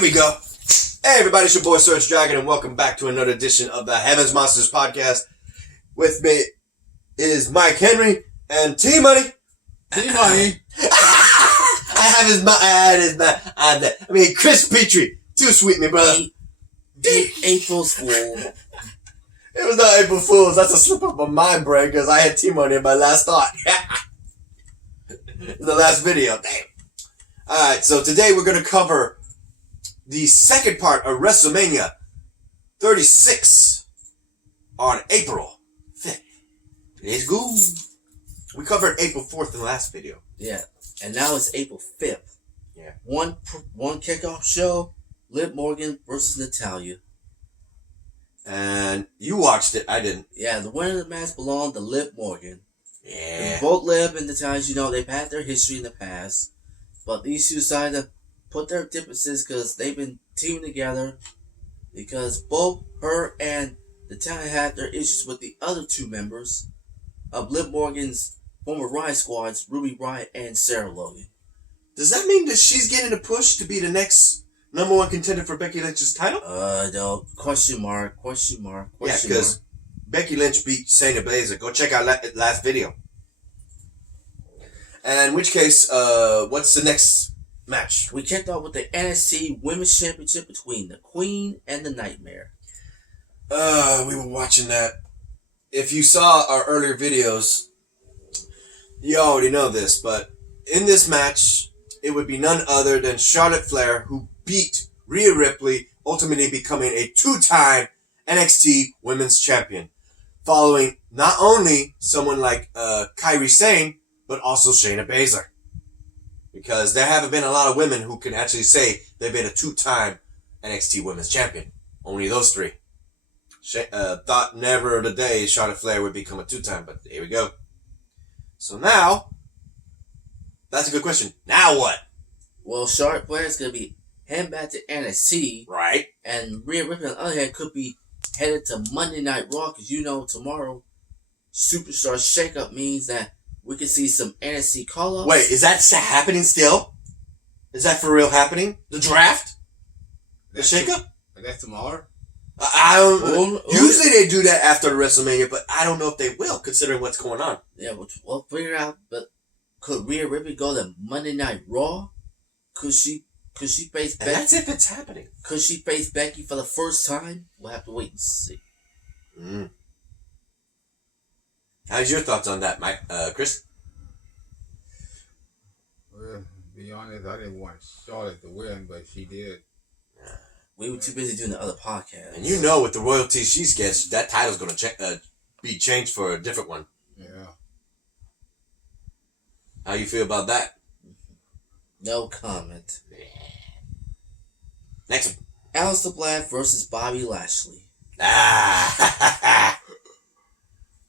There we go. Hey everybody, it's your boy SergDragon and welcome back to another edition of the Heavens Monsters podcast. With me is Mike Henry and T-Money. T-Money. I mean, Chris Petrie. Too sweet, me brother. April's Fool. It was not April Fool's. That's a slip of my mind brain because I had T-Money in my last thought. The last video. Damn. Alright, so today we're going to cover the second part of Wrestlemania 36 on April 5th. Let's go. We covered April 4th in the last video. Yeah, and now it's April 5th. Yeah. One kickoff show, Liv Morgan versus Natalya. And you watched it, I didn't. Yeah, the winner of the match belonged to Liv Morgan. Yeah. And both Liv and Natalya, you know, they've had their history in the past. But these two decided to put their differences because they've been teaming together. Because both her and Natalya had their issues with the other two members of Liv Morgan's former Riot Squads, Ruby Riott and Sarah Logan. Does that mean that she's getting a push to be the next number one contender for Becky Lynch's title? No. Question mark. Yeah, because Becky Lynch beat Shayna Baszler. Go check out last video. And in which case, what's the next match? We kicked off with the NXT Women's Championship between the Queen and the Nightmare. We were watching that. If you saw our earlier videos, you already know this, but in this match, it would be none other than Charlotte Flair, who beat Rhea Ripley, ultimately becoming a two-time NXT Women's Champion, following not only someone like Kairi Sane, but also Shayna Baszler. Because there haven't been a lot of women who can actually say they've been a two-time NXT Women's Champion. Only those three. Thought never of the day Charlotte Flair would become a two-time, but here we go. So now, that's a good question. Now what? Well, Charlotte Flair is going to be heading back to NXT. Right. And Rhea Ripley, on the other hand, could be headed to Monday Night Raw, because you know tomorrow, Superstar Shakeup means that we can see some NXT call-ups. Wait, is that happening still? Is that for real happening? The draft? The shakeup? That's tomorrow? I don't. Usually they do that after the WrestleMania, but I don't know if they will, considering what's going on. Yeah, we'll figure out. But could Rhea Ripley go to Monday Night Raw? Could she face Becky? And that's if it's happening. Could she face Becky for the first time? We'll have to wait and see. How's your thoughts on that, Mike? Chris? Well, to be honest, I didn't want Charlotte to win, but she did. We were too busy doing the other podcast. And you know, with the royalties she gets, that title's going to be changed for a different one. Yeah. How you feel about that? No comment. Next one. Aleister Black versus Bobby Lashley.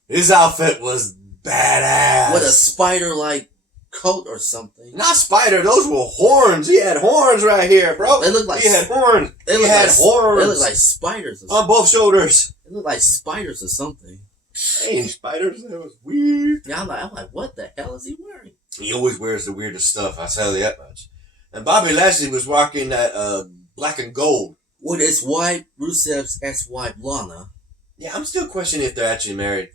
His outfit was badass. With a spider-like coat or something. Not spider, those were horns. He had horns right here, bro. They look like he had horns. They look like spiders. On both shoulders. They look like spiders or something. They ain't spiders. That was weird. Yeah, I'm like, what the hell is he wearing? He always wears the weirdest stuff. I'll tell you that much. And Bobby Lashley was rocking that black and gold. With his wife, Rusev's ex-wife, Lana. Yeah, I'm still questioning if they're actually married.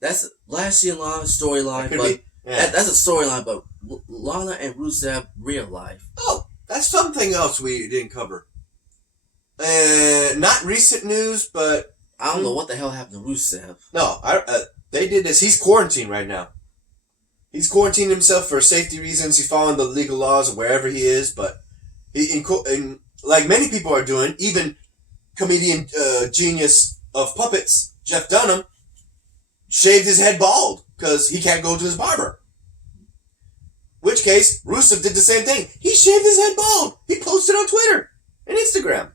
That's Lashley and Lana's storyline, but that's a storyline. But Lana and Rusev real life. Oh, that's something else we didn't cover. Not recent news, but I don't know what the hell happened to Rusev. No, they did this. He's quarantined right now. He's quarantined himself for safety reasons. He's following the legal laws of wherever he is, but like many people are doing, even comedian genius of puppets, Jeff Dunham, shaved his head bald because he can't go to his barber. Which case, Rusev did the same thing. He shaved his head bald. He posted on Twitter and Instagram.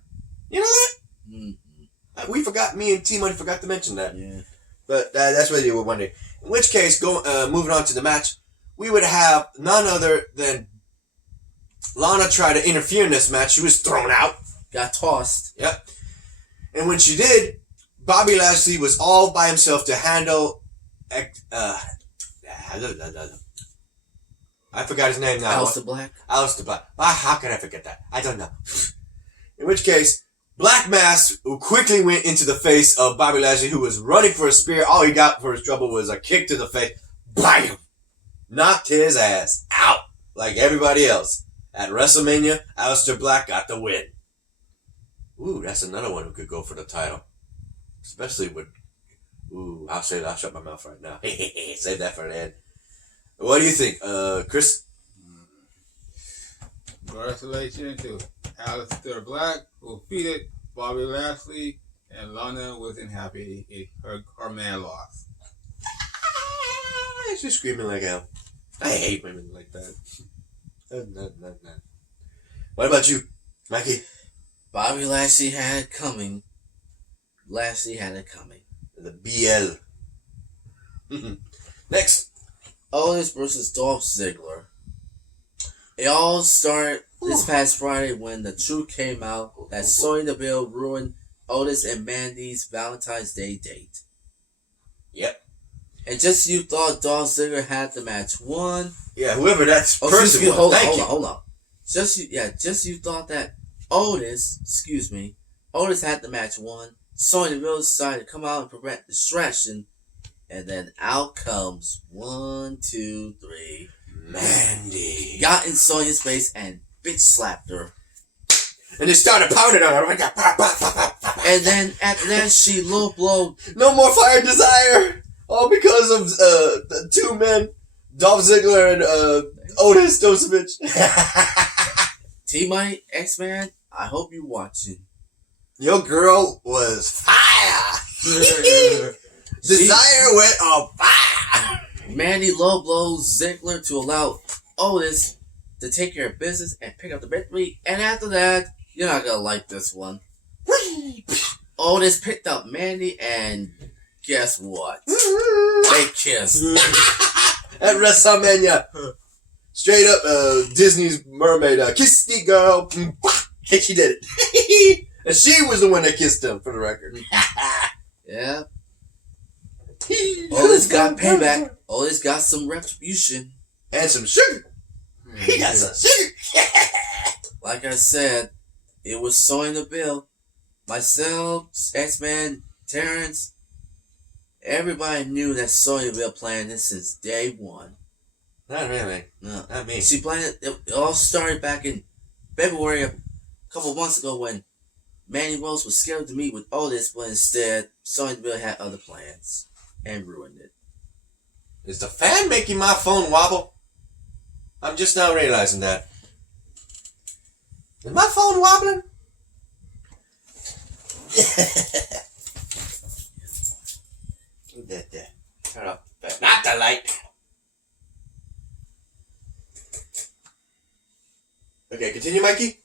You know that? Mm-hmm. We forgot, me and T-Money forgot to mention that. Yeah. But that's what you were wondering. In which case, moving on to the match, we would have none other than Lana try to interfere in this match. She was thrown out. Got tossed. Yep. And when she did, Bobby Lashley was all by himself to handle I forgot his name now. Aleister Black. Aleister Black. How can I forget that? I don't know. In which case, Black Mass quickly went into the face of Bobby Lashley, who was running for a spear. All he got for his trouble was a kick to the face. Bam! Knocked his ass out like everybody else. At WrestleMania, Aleister Black got the win. Ooh, that's another one who could go for the title. Especially with... Ooh, I'll shut my mouth right now. Save that for the end. What do you think, Chris? Congratulations to Aleister Black, who defeated Bobby Lashley, and Lana wasn't happy her man lost. She's screaming like hell. I hate women like that. What about you, Mikey? Bobby Lashley had it coming. Lashley had it coming. The BL. Next. Otis versus Dolph Ziggler. It all started this past Friday when the truth came out that Sonya Deville ruined Otis and Mandy's Valentine's Day date. Yep. And just you thought Dolph Ziggler had the match won. Yeah, whoever that person was. Hold on. Just you thought that Otis had the match won. Sonya Deville decided to come out and prevent distraction. And then out comes 1, 2, 3. Mandy. Got in Sonya's face and bitch slapped her. And they started pounding on her. And then after that, she low blowed. No more fire and desire. All because of the two men, Dolph Ziggler and Otis Dosovich. T-Money, X-Man, I hope you're watching. Your girl was fire. Desire went on fire. Mandy low blows Ziggler to allow Otis to take care of business and pick up the victory. And after that, you're not gonna like this one. Otis picked up Mandy and guess what? They kissed. At WrestleMania. Straight up Disney's mermaid. Kiss the girl. And she did it. And she was the one that kissed him, for the record. Yeah. Otis got payback. Otis got some retribution. And some sugar. He got some sugar. Like I said, it was Sonya Deville. Myself, X-Man, Terrence. Everybody knew that Sonya Deville planned this since day one. Not really. No. Not me. She planned it. It all started back in February, a couple of months ago, when Mandy Rose was scheduled to meet with Otis, but instead, Sonya Deville had other plans and ruined it. Is the fan making my phone wobble? I'm just now realizing that. Is my phone wobbling? Turn off the fan. Not the light. Okay, continue, Mikey.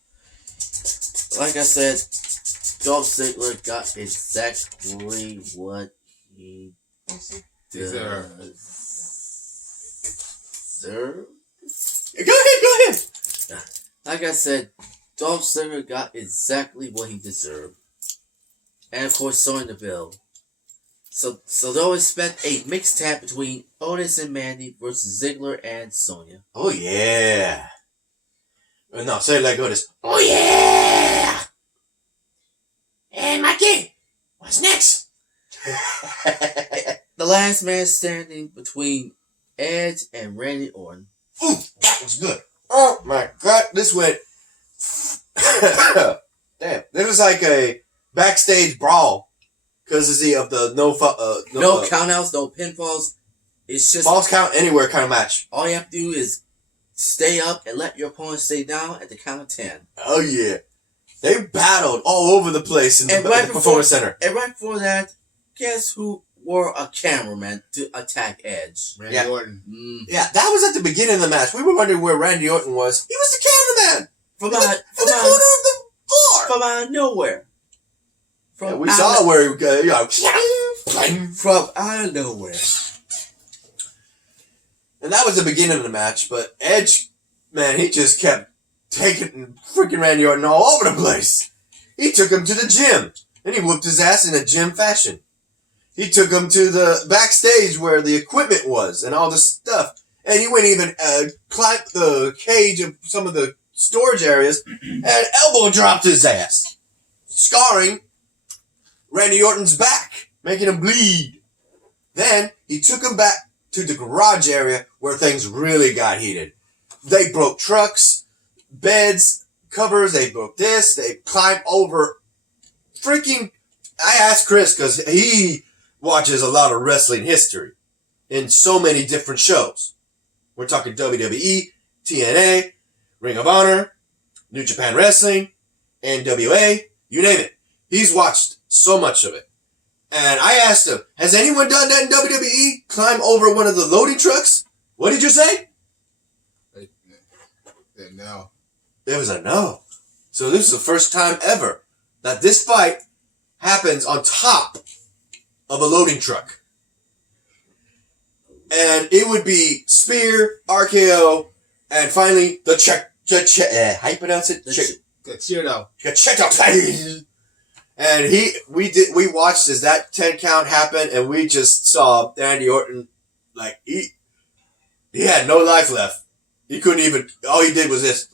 Like I said, Dolph Ziggler got exactly what he deserved. Go ahead. Like I said, Dolph Ziggler got exactly what he deserved. And of course, Sonya Deville. So they'll expect a mixed tag between Otis and Mandy versus Ziggler and Sonya. Oh, yeah. No, say it like Otis. Oh, yeah! And Mikey, what's next? The last man standing between Edge and Randy Orton. Ooh, that was good. Oh, my God. This went... Damn. This was like a backstage brawl. Because of the no countouts, no pinfalls. It's just... Falls count anywhere kind of match. All you have to do is stay up and let your opponent stay down at the count of 10. Oh, yeah. They battled all over the place in the Performance Center. And right before that, guess who wore a cameraman to attack Edge? Randy Orton. Yeah, that was at the beginning of the match. We were wondering where Randy Orton was. He was the cameraman. From in the corner of the floor. From out of nowhere. We saw where from out of nowhere. And that was the beginning of the match, but Edge, man, he just kept taking freaking Randy Orton all over the place. He took him to the gym, and he whooped his ass in a gym fashion. He took him to the backstage where the equipment was and all the stuff. And he went even climbed the cage of some of the storage areas and elbow dropped his ass. scarring Randy Orton's back, making him bleed. Then he took him back to the garage area where things really got heated. They broke trucks, beds, covers, they broke this, they climbed over freaking... I asked Chris because he watches a lot of wrestling history in so many different shows. We're talking WWE, TNA, Ring of Honor, New Japan Wrestling, NWA, you name it. He's watched so much of it. And I asked him, has anyone done that in WWE? Climb over one of the loading trucks? What did you say? No. There was a no. So this is the first time ever that this fight happens on top of a loading truck. And it would be spear, RKO, and finally the how you pronounce it? Cheeto. And we watched as that 10 count happened, and we just saw Randy Orton, like, he had no life left. He couldn't even, all he did was this.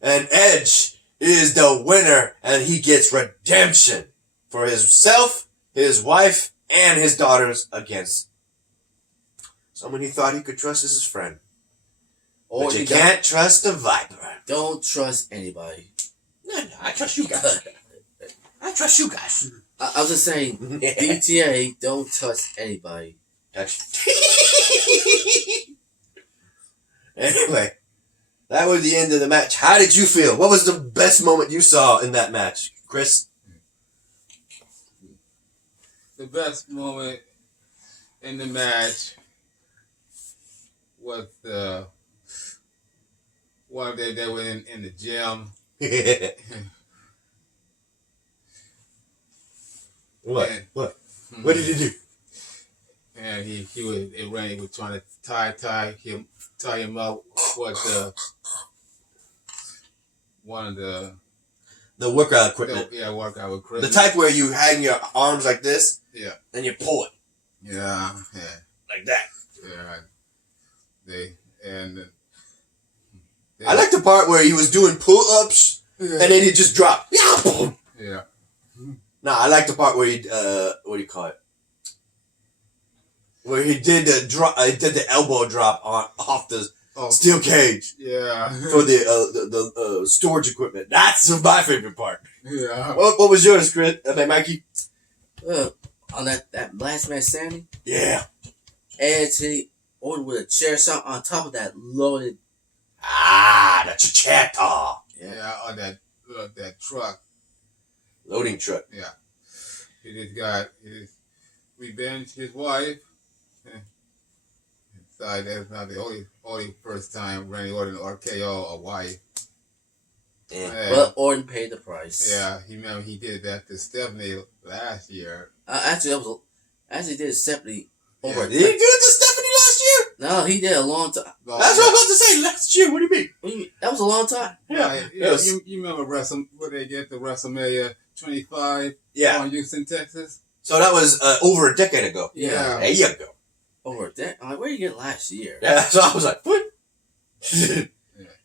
And Edge is the winner, and he gets redemption for himself, his wife, and his daughters against someone he thought he could trust as his friend. But you can't trust a Viper. Don't trust anybody. No, I trust you guys. I trust you guys. I was just saying, DTA, don't trust anybody. Anyway, that was the end of the match. How did you feel? What was the best moment you saw in that match, Chris? The best moment in the match was the one day they were in the gym. What? And, what? What did you do? And Randy was trying to tie him up with one of the workout equipment. Workout equipment. The type where you hang your arms like this. Yeah. And you pull it. Yeah. Like that. Yeah. I like the part where he was doing pull-ups and then he just dropped. Yeah. Boom. Yeah. Nah, I like the part where he what do you call it? Where he did the drop, did the elbow drop off the steel cage. Yeah. For the storage equipment. That's my favorite part. Yeah. What was yours, Chris? Mikey? On that last man standing. Yeah. Edge hit Orton with a chair shot on top of that loaded. The chacheta. Yeah, on that truck. Loading truck. Yeah. He just revenged his wife. Sorry, that's not the only first time Randy Orton RKO a wife. Yeah. But Orton paid the price. Yeah, he did that to Stephanie last year. Actually, he did Stephanie over. Yeah. Did he do it to Stephanie last year? No, he did a long time. That's what I was about to say. Last year. What do you mean? That was a long time. Yeah. You remember where they get the WrestleMania 25 on Houston, Texas? So that was over a decade ago. Yeah. There you go. Over that. Where did you get last year? Yeah, so I was like, what?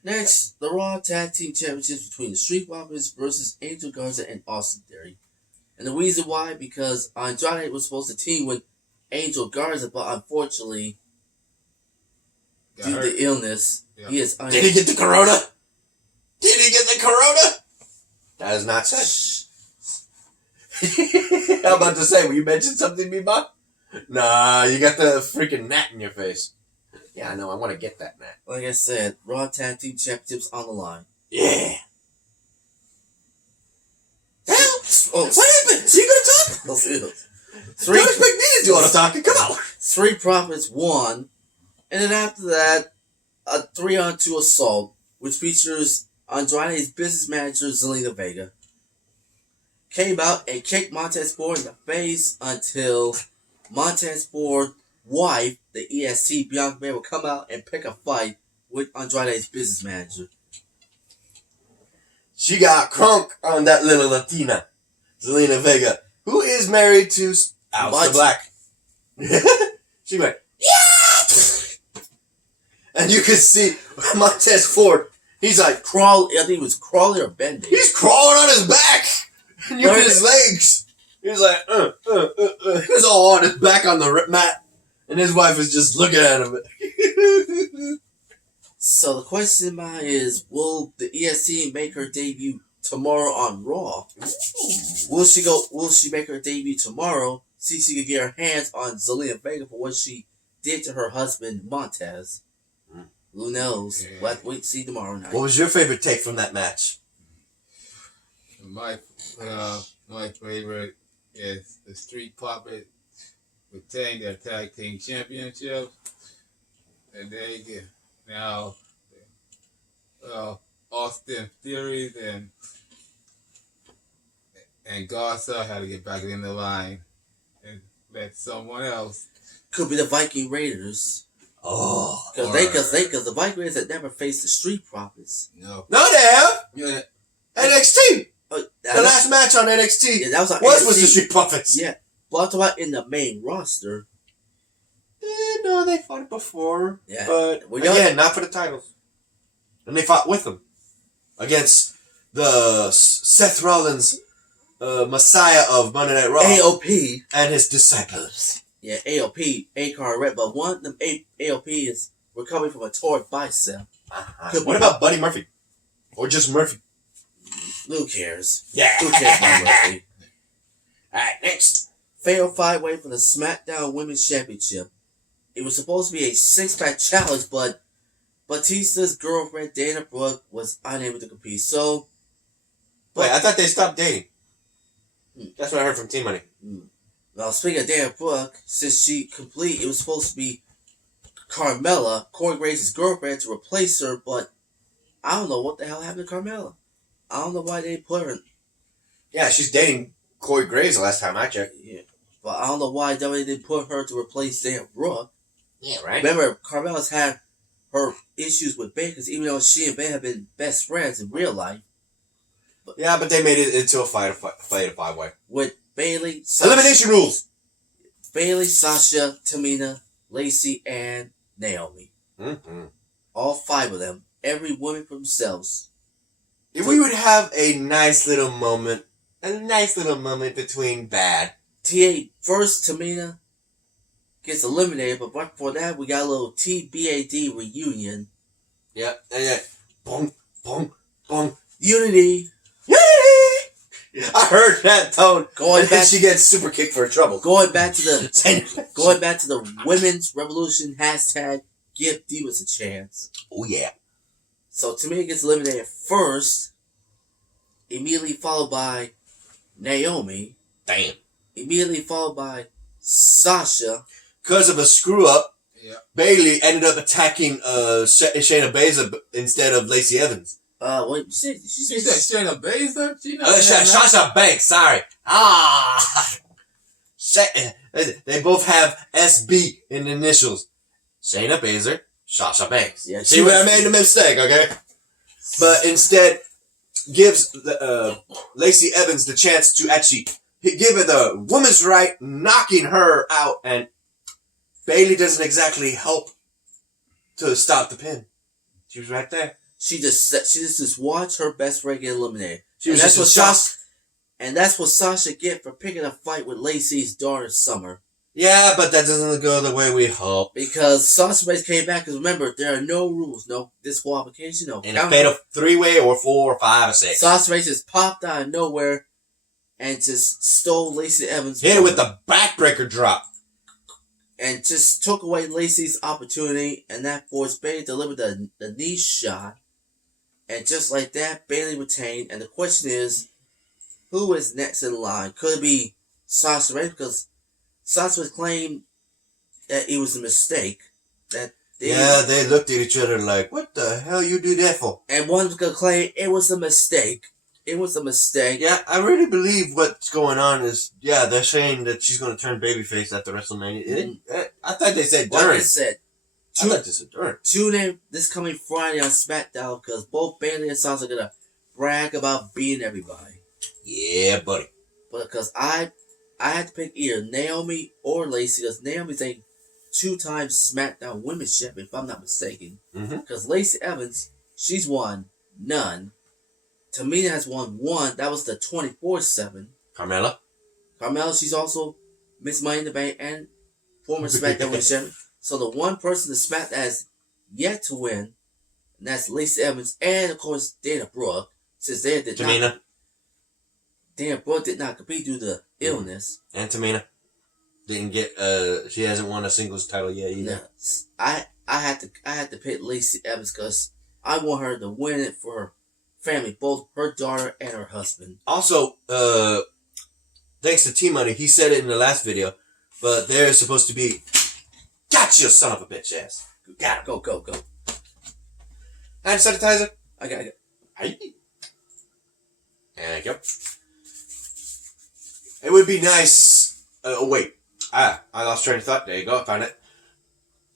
Next, the Raw Tag Team Championships between the Street Profits versus Angel Garza and Austin Theory. And the reason why, because Andrade was supposed to team with Angel Garza, but unfortunately, due to illness, he is unable. Did he get the corona? Did he get the corona? That is not said. I'm about to say, will you mention something, Bebop? Nah, you got the freaking gnat in your face. Yeah, I know. I want to get that gnat. Like I said, Raw Tag Team Championships on the line. Yeah. What happened? You gonna talk? Don't expect me to do all the talking. Come on. Street Profits won, and then after that, a 3-on-2 assault, which features Andrade's business manager Zelina Vega, came out and kicked Montez Ford in the face until Montez Ford's wife, the EST, Bianca Belair, would come out and pick a fight with Andrade's business manager. She got crunk on that little Latina, Zelina Vega, who is married to Aleister Black. She went, yeah! And you could see Montez Ford He's like, I think he was crawling or bending. he's crawling on his back. And you at his legs. He's like, He's all on his back on the mat. And his wife is just looking at him. So the question is, will the ESC make her debut tomorrow on Raw? Will she make her debut tomorrow? See if she can get her hands on Zelina Vega for what she did to her husband Montez. Who knows? Yeah. We'll have to wait to see tomorrow night. What was your favorite take from that match? My favorite is the Street Profits retain their tag team championship, and they get now Austin Theory and Garza had to get back in the line and let someone else. Could be the Viking Raiders. Oh. Because the Viking Raiders had never faced the Street Profits. No, No, they have. yeah, NXT. Oh, The last match on NXT yeah, that was on was NXT. with the Street Profits. Yeah, but I'm talking about in the main roster. No, they fought before. Yeah. But We know- again, not for the titles. And they fought with them against the Seth Rollins, Messiah of Monday Night Raw, AOP. and his disciples. Yeah, AOP, A-Car Red, but one of them AOP is recovering from a torn bicep. What about Buddy Murphy? Or just Murphy? Who cares? Yeah. Who cares about Murphy? Alright, next. Fatal 5-way for the SmackDown Women's Championship. It was supposed to be a 6-pack challenge, but Batista's girlfriend Dana Brooke was unable to compete. So, Wait, I thought they stopped dating. That's what I heard from Team Money. now speaking of Dana Brooke, since it was supposed to be Carmella, Corey Graves' girlfriend, to replace her, but I don't know what the hell happened to Carmella. I don't know why they put her. Yeah, she's dating Corey Graves the last time I checked. Yeah, but I don't know why they didn't put her to replace Dana Brooke. Yeah, right? Remember, Carmella's had her issues with Bay, because even though she and Bay have been best friends in real life, Yeah, but they made it into a fight 5-way. with Bayley, Elimination rules! Bayley, Sasha, Tamina, Lacey, and Naomi. Mm-hmm. All 5 of them, every woman for themselves. If we would have a nice little moment between bad. First, Tamina gets eliminated, but right before that, we got a little TBAD reunion. Yep, and yeah. Boom, boom, boom. Unity. Yay! I heard that tone. Going And then back- she gets super kicked for trouble. Going back to the Women's Revolution hashtag, give Divas a chance. Oh, yeah. So Tamina gets eliminated first, immediately followed by Naomi, Damn. immediately followed by Sasha. Because of a screw up, yeah. Bayley ended up attacking Shayna Baszler instead of Lacey Evans. What she She said said? Shayna Baszler. She not Sasha Banks, sorry. They both have SB in the initials. Shayna Baszler, Sasha Banks. Yeah, See where I made a mistake, okay? But instead gives Lacey Evans the chance to actually give her the woman's right, knocking her out, and Bayley doesn't exactly help to stop the pin. She was right there. She just watched her best friend get eliminated. She was and just in shock. And that's what Sasha get for picking a fight with Lacey's daughter Summer. Yeah, but that doesn't go the way we hope. Because Sasha Banks came back, because remember, there are no rules, no disqualification, no In a fatal 3-way or 4 or 5 or 6. Sasha Banks just popped out of nowhere and just stole Lacey Evans. Hit it with the backbreaker drop. And just took away Lacey's opportunity, and that forced Bayley to deliver the knee shot. And just like that, Bayley retained. And the question is, who is next in line? Could it be Sasha Banks? Because Sasha claimed that it was a mistake. They looked at each other like, what the hell you do that for? And one was going to claim it was a mistake. It was a mistake. Yeah, I really believe what's going on is, they're saying that she's going to turn babyface after WrestleMania. I thought they said Like I during. said, I thought they said during. tune in this coming Friday on SmackDown, because both Bayley and Sasha are going to brag about beating everybody. Yeah, buddy. But because I had to pick either Naomi or Lacey, because Naomi's a 2-time SmackDown Women's Champion, if I'm not mistaken. Mm-hmm. Because Lacey Evans, she's won none. Tamina has won 1. That was the 24/7. Carmella. Carmella, she's also Miss Money in the Bank and former SmackDown Women's Champion. So the one person the SmackDown has yet to win, and that's Lacey Evans and of course Dana Brooke. Since they did Tamina. not, Dana Brooke did not compete due to illness. And Tamina didn't get. She hasn't won a singles title yet either. Yeah. I had to pick Lacey Evans because I want her to win it for her family, both her daughter and her husband. Also, thanks to T-Money, he said it in the last video, but they're supposed to be, gotcha, son of a bitch ass. Got him. Go. Hand sanitizer. I got it. Hey. There you go. It would be nice. Wait. I lost train of thought. There you go. I found it.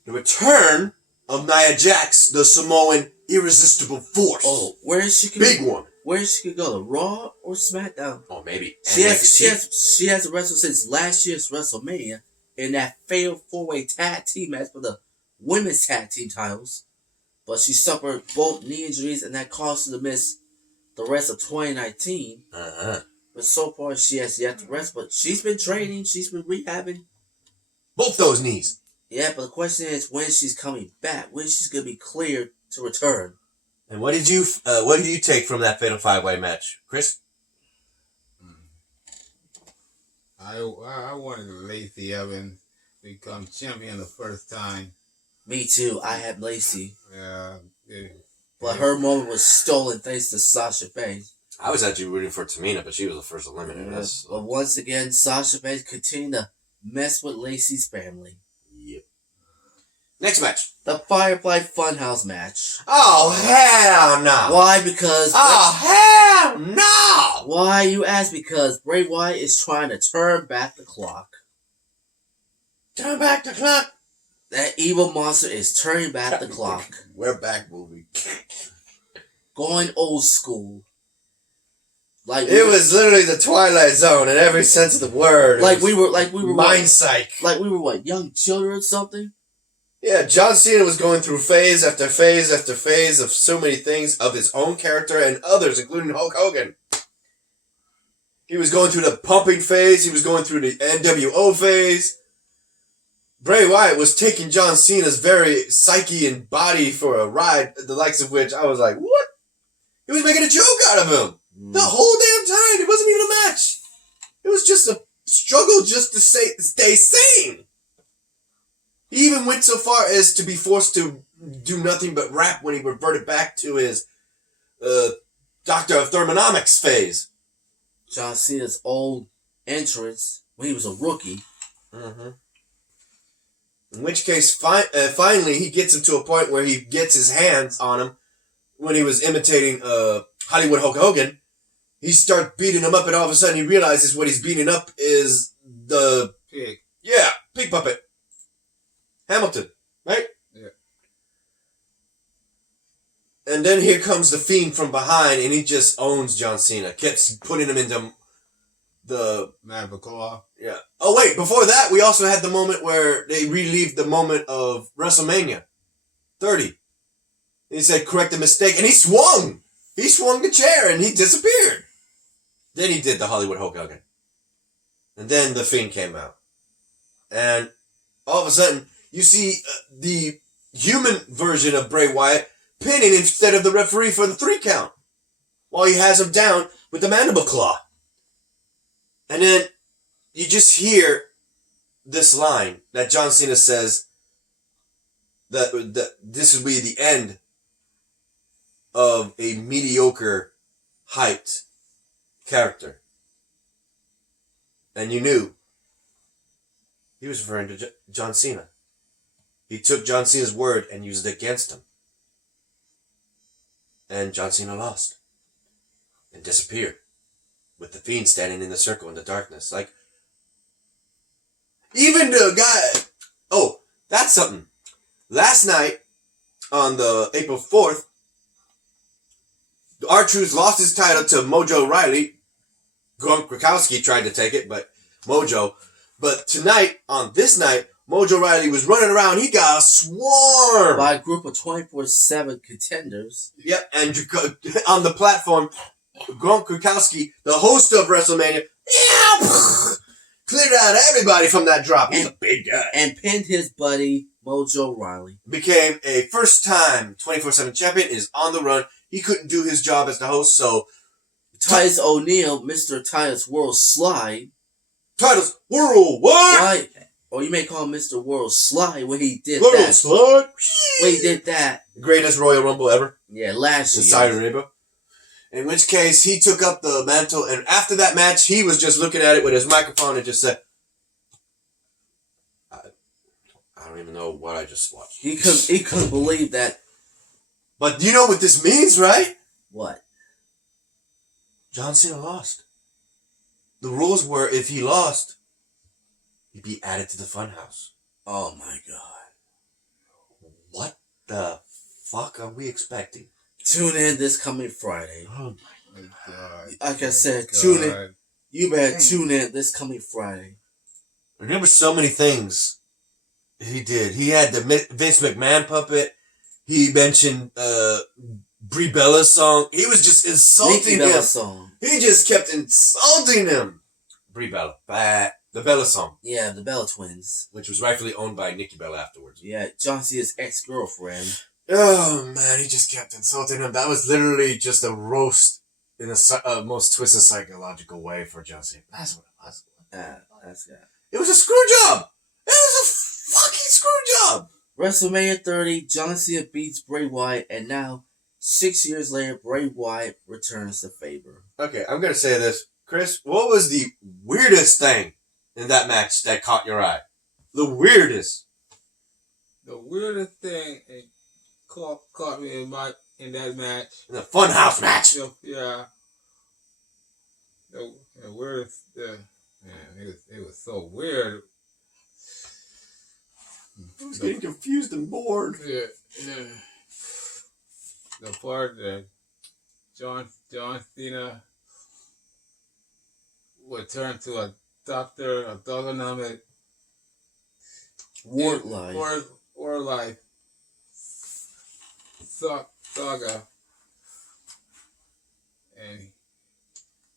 The return of Nia Jax, the Samoan irresistible force. Oh, where she could Big one. Where she could go, to Raw or SmackDown? Oh, maybe. She has wrestled since last year's WrestleMania in that failed 4-way tag team match for the women's tag team titles. But she suffered both knee injuries and that caused her to miss the rest of 2019. But so far she has yet to rest. But she's been training, she's been rehabbing. Both those knees. Yeah, but the question is when she's coming back, when she's gonna be cleared to return. And what did you take from that Fatal 5-Way match, Chris? I wanted Lacey Evans to become champion the first time. Me too. I had Lacey. Yeah. But her moment was stolen thanks to Sasha Banks. I was actually rooting for Tamina, but she was the first eliminated. Yeah. But once again, Sasha Banks continued to mess with Lacey's family. Yep. Next match. The Firefly Funhouse match. Oh, hell no. Why? Because... Oh, hell no. Why, you ask? Because Bray Wyatt is trying to turn back the clock. Turn back the clock. That evil monster is turning back the clock. We're back, movie. Going old school. Like it was literally the Twilight Zone in every sense of the word. Like we were mind psych. Like we were what, young children or something? Yeah, John Cena was going through phase after phase after phase of so many things of his own character and others, including Hulk Hogan. He was going through the pumping phase. He was going through the NWO phase. Bray Wyatt was taking John Cena's very psyche and body for a ride, the likes of which I was like, what? He was making a joke out of him. The whole damn time. It wasn't even a match. It was just a struggle just to stay sane. He even went so far as to be forced to do nothing but rap when he reverted back to his Doctor of Thermonomics phase. John Cena's old entrance when he was a rookie. Mm-hmm. In which case, finally, he gets him to a point where he gets his hands on him when he was imitating Hollywood Hulk Hogan. He starts beating him up, and all of a sudden he realizes what he's beating up is the... Pig. Yeah, pig puppet. Hamilton, right? Yeah. And then here comes the Fiend from behind, and he just owns John Cena. Keeps putting him into the... Man of a claw. Yeah. Oh, wait, before that, we also had the moment where they relived the moment of WrestleMania 30. He said, correct the mistake, and he swung! He swung the chair, and he disappeared. Then he did the Hollywood Hulk Hogan. And then the Fiend came out. And all of a sudden, you see the human version of Bray Wyatt pinning instead of the referee for the 3 count. While he has him down with the mandible claw. And then you just hear this line that John Cena says that this will be the end of a mediocre, hyped character. And you knew he was referring to John Cena. He took John Cena's word and used it against him. And John Cena lost. And disappeared. With the Fiend standing in the circle in the darkness. Like, even the guy... Oh, that's something. Last night, on the April 4th, R-Truth lost his title to Mojo Riley. Gronk Krakowski tried to take it, but Mojo. But tonight, on this night, Mojo Rawley was running around. He got swarmed by a group of 24/7 contenders. Yep, and on the platform, Gronk Krakowski, the host of WrestleMania, cleared out everybody from that drop. He's a big guy. And pinned his buddy, Mojo Rawley. Became a first-time 24/7 champion, is on the run. He couldn't do his job as the host, so... Titus O'Neil, Mr. Titus World Slide. Titus World what? Right. Or you may call him Mr. World Slide when he did World that. Slide? When he did that. Greatest Royal Rumble ever. Yeah, last year. In Saudi Arabia. In which case, he took up the mantle, and after that match, he was just looking at it with his microphone and just said, I don't even know what I just watched. He couldn't believe that. But you know what this means, right? What? John Cena lost. The rules were if he lost, he'd be added to the funhouse. Oh my god. What the fuck are we expecting? Tune in this coming Friday. Oh my god. Like I said, tune in. You better tune in this coming Friday. There were so many things he did. He had the Vince McMahon puppet. He mentioned Brie Bella's song. He was just insulting him. Song. He just kept insulting him. Brie Bella. The Bella song. Yeah, the Bella twins. Which was rightfully owned by Nikki Bella afterwards. Yeah, John Cena's ex-girlfriend. Oh, man, he just kept insulting him. That was literally just a roast in a most twisted psychological way for John Cena. That's what it was. That's good. It was a screw job. It was a fucking screw job. WrestleMania 30, John Cena beats Bray Wyatt, and now, 6 years later, Bray Wyatt returns the favor. Okay, I'm going to say this. Chris, what was the weirdest thing in that match that caught your eye? The weirdest. The weirdest thing caught me in that match. In the Funhouse match. Yeah. The weirdest. Man, it was so weird. I was getting confused and bored. Yeah. The part that John Cena would turn to a doctor, a autonomic Ward life saga, and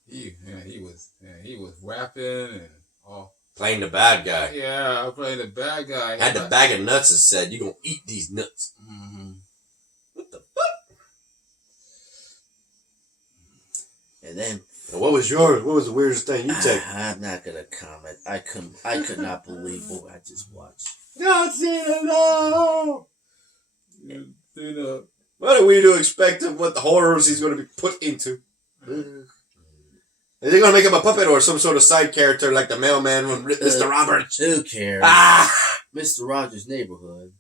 he was rapping and all. Playing the bad guy. Yeah, playing the bad guy. Had the bag of nuts and said, "You gonna eat these nuts." Mm-hmm. What the fuck? And then, what was yours? What was the weirdest thing you take? I'm not gonna comment. I could not believe what I just watched. John Cena, no! Cena. What are we to expect of what the horrors he's going to be put into? Are they going to make him a puppet or some sort of side character like the mailman from Mr. Roberts? Who cares? Mr. Rogers' Neighborhood.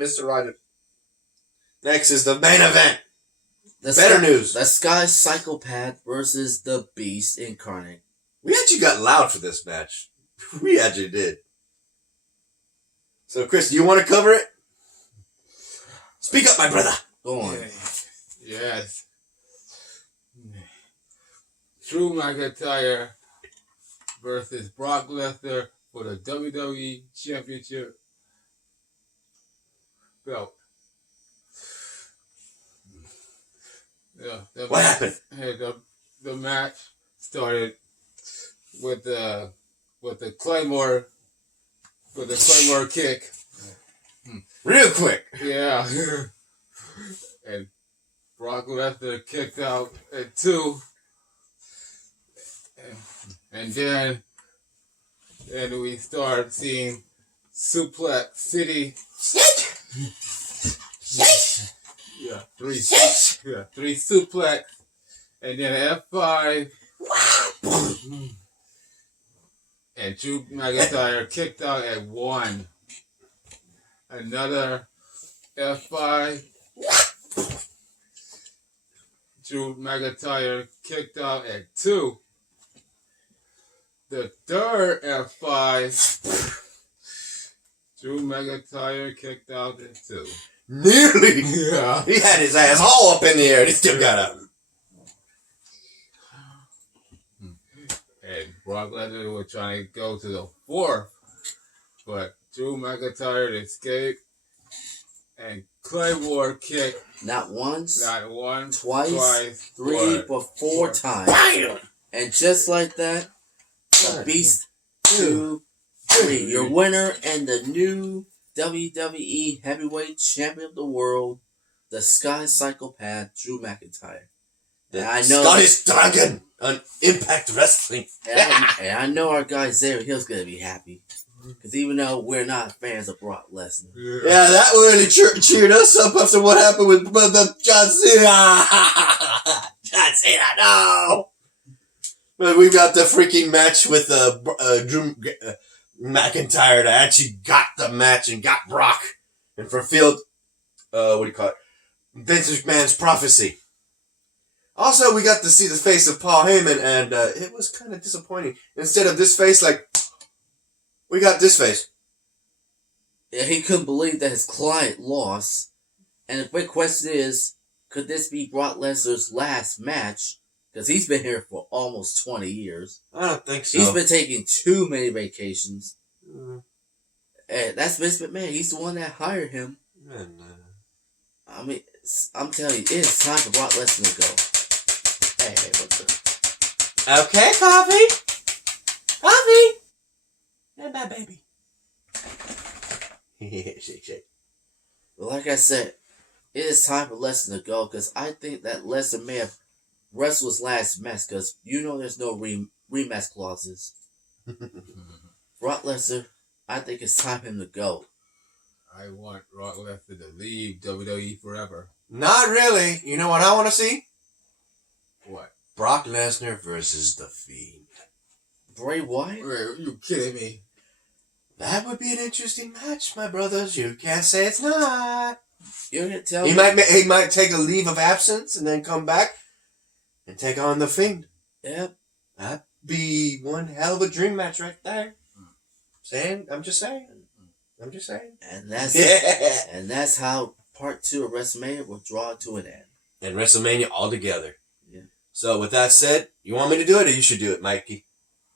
Mr. Rogers. Next is the main event. Better news. The Sky Psychopath versus the Beast Incarnate. We actually got loud for this match. We actually did. So, Chris, do you want to cover it? Speak up, my brother. Go on. Yes. Drew McIntyre versus Brock Lesnar for the WWE Championship belt. Yeah, what happened? The match started with the Claymore kick. Real quick. Yeah. And Brock Lesnar kicked out at 2. And then we start seeing Suplex City. Yeah, three suplex, and then F5. And Drew McIntyre kicked out at 1. Another F5. Drew McIntyre kicked out at 2. The third F5. Drew McIntyre kicked out at 2. Nearly. Yeah. He had his ass all up in the air and he still got up. And Brock Lesnar was trying to go to the 4th, but Drew McIntyre to escape and Claymore kick. Not once, Not once, twice, three, but four times. Bam! And just like that, the Beast 2, 3. Your winner and the new WWE Heavyweight Champion of the World, the Sky Psychopath, Drew McIntyre. And I know Scottish Dragon on Impact Wrestling. and I know our guy Xavier Hill's going to be happy. Because even though we're not fans of Brock Lesnar. Yeah, that really cheered us up after what happened with John Cena. John Cena, no! But we got the freaking match with Drew McIntyre that actually got the match and got Brock and fulfilled, what do you call it? Vince McMahon's prophecy. Also, we got to see the face of Paul Heyman, and it was kind of disappointing. Instead of this face, we got this face. Yeah, he couldn't believe that his client lost. And the big question is, could this be Brock Lesnar's last match? Because he's been here for almost 20 years. I don't think so. He's been taking too many vacations. And that's Vince McMahon. He's the one that hired him. I mean, I'm telling you, it's time for Brock Lesnar to go. Hey, what's up? Okay, Coffee. Coffee. And my baby. Shake, shake. But like I said, it is time for Lesnar to go because I think that Lesnar may have wrestled his last match because you know there's no rematch clauses. Brock Lesnar, I think it's time for him to go. I want Brock Lesnar to leave WWE forever. Not really. You know what I want to see? What? Brock Lesnar versus The Fiend. Bray Wyatt? Wait, are you kidding me? That would be an interesting match, my brothers. You can't say it's not. You're gonna tell He me? he might take a leave of absence and then come back and take on The Fiend. Yep. That'd be one hell of a dream match right there. I'm just saying. And that's Yeah. and that's how part 2 of WrestleMania will draw to an end. And WrestleMania all together. Yeah. So with that said, you want me to do it or you should do it, Mikey?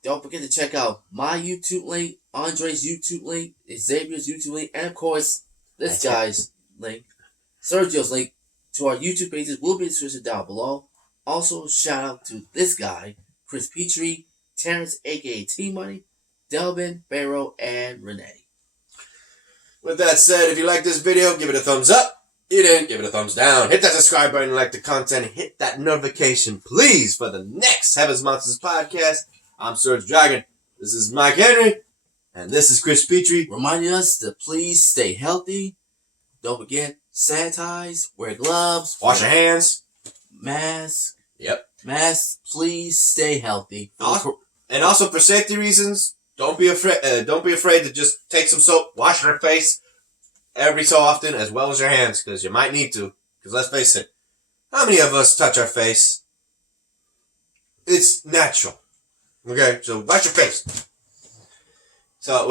Don't forget to check out my YouTube link, Andre's YouTube link, Xavier's YouTube link, and of course, this guy's link, Sergio's link to our YouTube pages will be in the description down below. Also, shout out to this guy, Chris Petrie, Terrence aka T-Money, Delvin, Barrow, and Renee. With that said, if you like this video, give it a thumbs up. You didn't, give it a thumbs down. Hit that subscribe button, like the content, and hit that notification, please, for the next Heaven's Monsters podcast. I'm SergDragon. This is Mike Henry. And this is Chris Petrie. Reminding us to please stay healthy. Don't forget, sanitize, wear gloves, Wash your hands. mask. Yep. Mask, please stay healthy. And also for safety reasons, don't be afraid to just take some soap, wash your face every so often, as well as your hands, because you might need to. Because let's face it, how many of us touch our face? It's natural. Okay, so wash your face. So